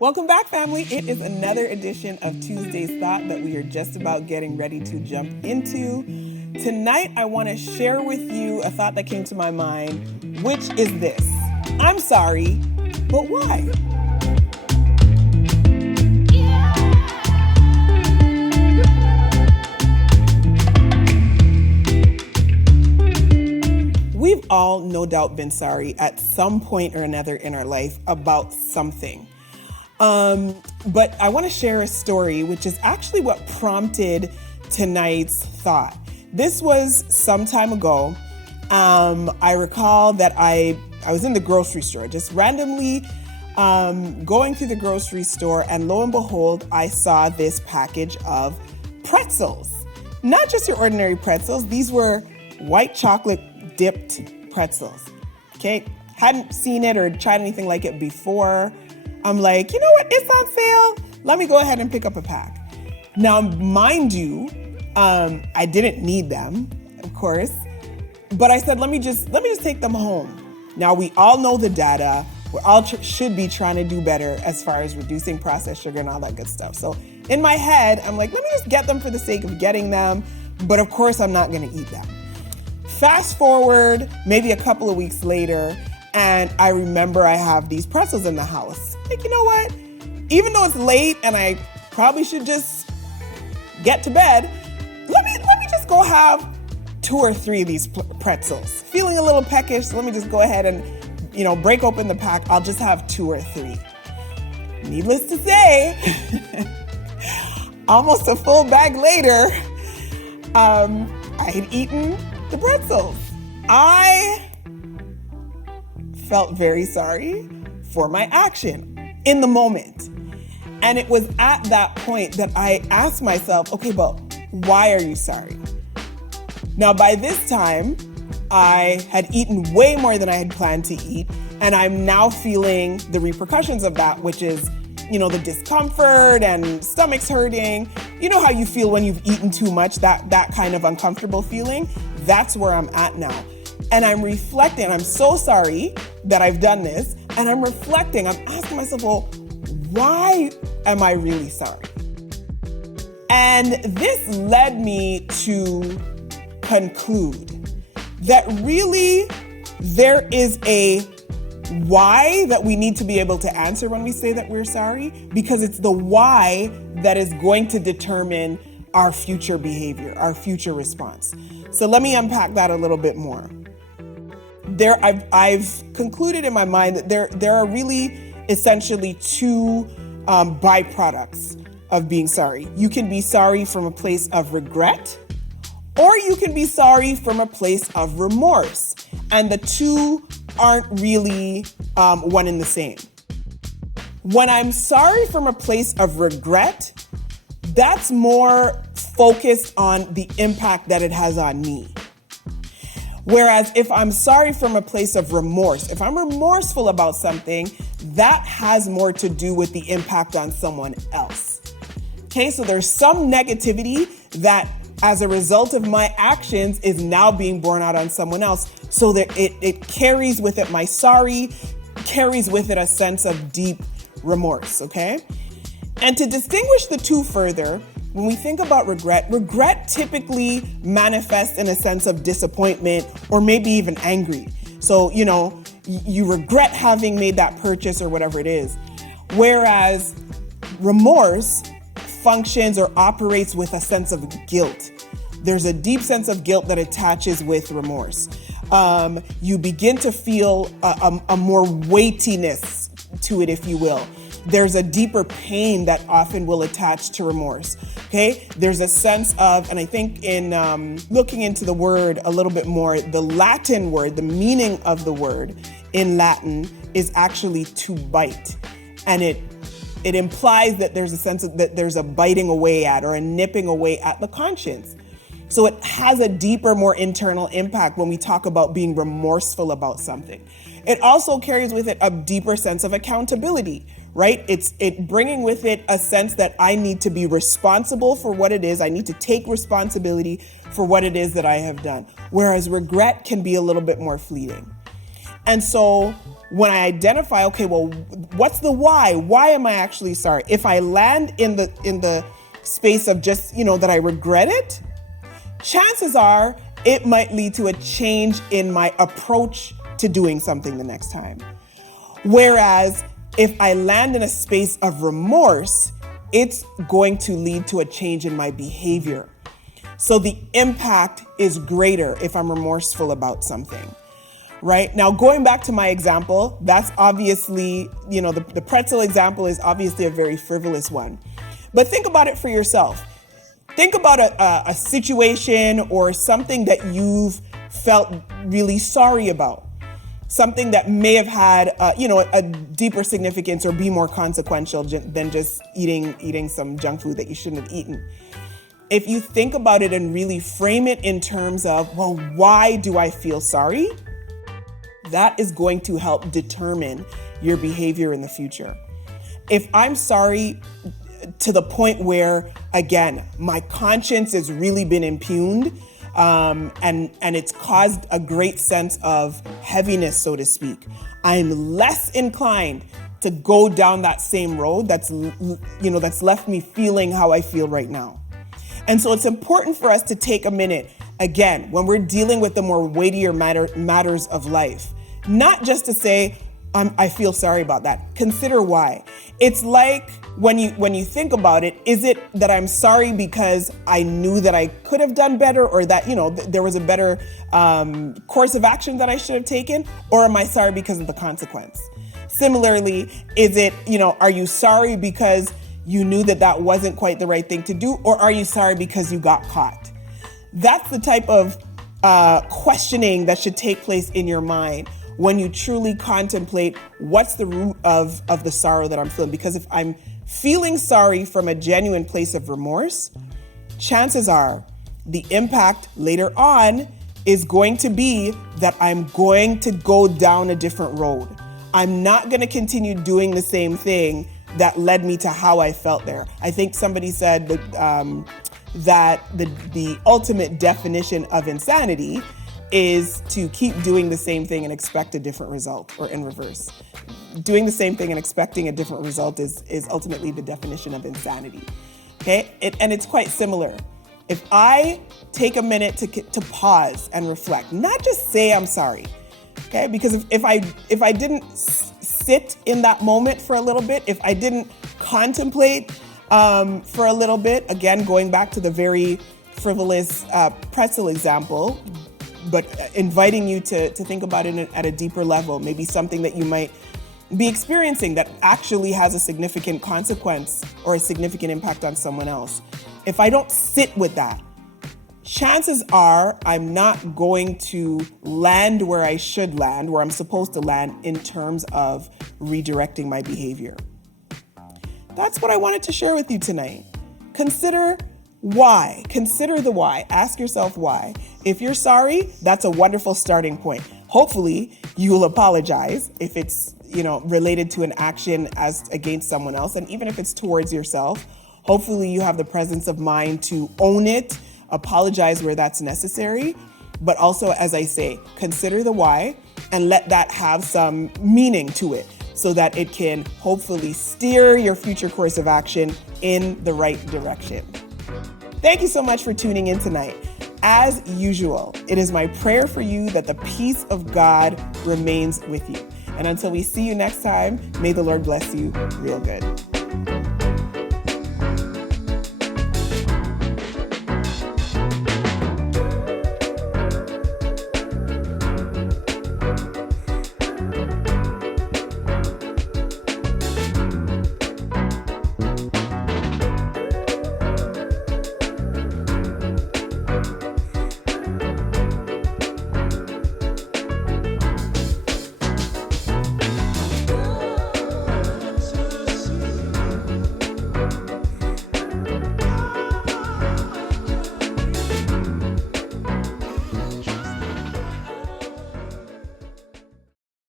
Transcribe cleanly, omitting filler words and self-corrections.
Welcome back, family. It is another edition of Tuesday's Thought that we are just about getting ready to jump into. Tonight, I want to share with you a thought that came to my mind, which is this. I'm sorry, but why? We've all no doubt been sorry at some point or another in our life about something. But I want to share a story, which is actually what prompted tonight's thought. This was some time ago. I recall that I was in the grocery store, just randomly going through the grocery store, and lo and behold, I saw this package of pretzels. Not just your ordinary pretzels. These were white chocolate dipped pretzels. Okay, hadn't seen it or tried anything like it before. I'm like, you know what? It's on sale. Let me go ahead and pick up a pack. Now, mind you, I didn't need them, of course, but I said, let me just take them home. Now, we all know the data. We all should be trying to do better as far as reducing processed sugar and all that good stuff. So in my head, I'm like, let me just get them for the sake of getting them. But of course, I'm not going to eat them. Fast forward maybe a couple of weeks later, and I remember I have these pretzels in the house. Like, you know what? Even though it's late and I probably should just get to bed, let me just go have 2 or 3 of these pretzels. Feeling a little peckish, so let me just go ahead and, break open the pack. I'll just have 2 or 3. Needless to say, almost a full bag later, I had eaten the pretzels. I felt very sorry for my action in the moment. And it was at that point that I asked myself, okay, but why are you sorry? Now, by this time, I had eaten way more than I had planned to eat. And I'm now feeling the repercussions of that, which is, the discomfort and stomach's hurting. You know how you feel when you've eaten too much, that kind of uncomfortable feeling? That's where I'm at now. And I'm reflecting. I'm so sorry that I've done this. And I'm reflecting. I'm asking myself, well, why am I really sorry? And this led me to conclude that really there is a why that we need to be able to answer when we say that we're sorry, because it's the why that is going to determine our future behavior, our future response. So let me unpack that a little bit more. I've concluded in my mind that there are really essentially 2 byproducts of being sorry. You can be sorry from a place of regret, or you can be sorry from a place of remorse. And the 2 aren't really one and the same. When I'm sorry from a place of regret, that's more focused on the impact that it has on me. Whereas if I'm sorry from a place of remorse, if I'm remorseful about something, that has more to do with the impact on someone else. Okay, so there's some negativity that as a result of my actions is now being borne out on someone else. So that it carries with it, my sorry carries with it a sense of deep remorse, okay? And to distinguish the 2 further, when we think about regret typically manifests in a sense of disappointment or maybe even angry. So, you regret having made that purchase or whatever it is. Whereas remorse functions or operates with a sense of guilt. There's a deep sense of guilt that attaches with remorse. You begin to feel a more weightiness to it, if you will. There's a deeper pain that often will attach to remorse, okay? There's a sense of, and I think in looking into the word a little bit more, the Latin word, the meaning of the word in Latin is actually to bite. And it implies that there's a sense of, that there's a biting away at or a nipping away at the conscience. So it has a deeper, more internal impact when we talk about being remorseful about something. It also carries with it a deeper sense of accountability, right? It bringing with it a sense that I need to be responsible for what it is. I need to take responsibility for what it is that I have done. Whereas regret can be a little bit more fleeting. And so when I identify, okay, well, what's the why? Why am I actually sorry? If I land in the space of just, that I regret it, chances are it might lead to a change in my approach to doing something the next time. Whereas if I land in a space of remorse, it's going to lead to a change in my behavior. So the impact is greater if I'm remorseful about something. Right? Now, going back to my example, that's obviously, the pretzel example is obviously a very frivolous one. But think about it for yourself. Think about a situation or something that you've felt really sorry about. Something that may have had, a deeper significance or be more consequential than just eating some junk food that you shouldn't have eaten. If you think about it and really frame it in terms of, well, why do I feel sorry? That is going to help determine your behavior in the future. If I'm sorry to the point where, again, my conscience has really been impugned, and it's caused a great sense of heaviness, so to speak, I'm less inclined to go down that same road that's left me feeling how I feel right now. And so it's important for us to take a minute, again, when we're dealing with the more weightier matters of life, not just to say, I feel sorry about that. Consider why. It's like when you think about it, is it that I'm sorry because I knew that I could have done better, or that, there was a better course of action that I should have taken? Or am I sorry because of the consequence? Similarly, is it, are you sorry because you knew that wasn't quite the right thing to do? Or are you sorry because you got caught? That's the type of questioning that should take place in your mind when you truly contemplate what's the root of the sorrow that I'm feeling. Because if I'm feeling sorry from a genuine place of remorse, chances are the impact later on is going to be that I'm going to go down a different road. I'm not going to continue doing the same thing that led me to how I felt there. I think somebody said that the ultimate definition of insanity is to keep doing the same thing and expect a different result, or in reverse. Doing the same thing and expecting a different result is ultimately the definition of insanity. Okay? And it's quite similar. If I take a minute to pause and reflect, not just say I'm sorry, okay? Because if I didn't sit in that moment for a little bit, if I didn't contemplate for a little bit, again, going back to the very frivolous pretzel example, but inviting you to think about it at a deeper level, maybe something that you might be experiencing that actually has a significant consequence or a significant impact on someone else. If I don't sit with that, chances are I'm not going to land where I should land, where I'm supposed to land in terms of redirecting my behavior. That's what I wanted to share with you tonight. Consider why. Consider the why. Ask yourself why. If you're sorry, that's a wonderful starting point. Hopefully, you will apologize if it's, related to an action as against someone else. And even if it's towards yourself, hopefully you have the presence of mind to own it, apologize where that's necessary. But also, as I say, consider the why and let that have some meaning to it so that it can hopefully steer your future course of action in the right direction. Thank you so much for tuning in tonight. As usual, it is my prayer for you that the peace of God remains with you. And until we see you next time, may the Lord bless you real good.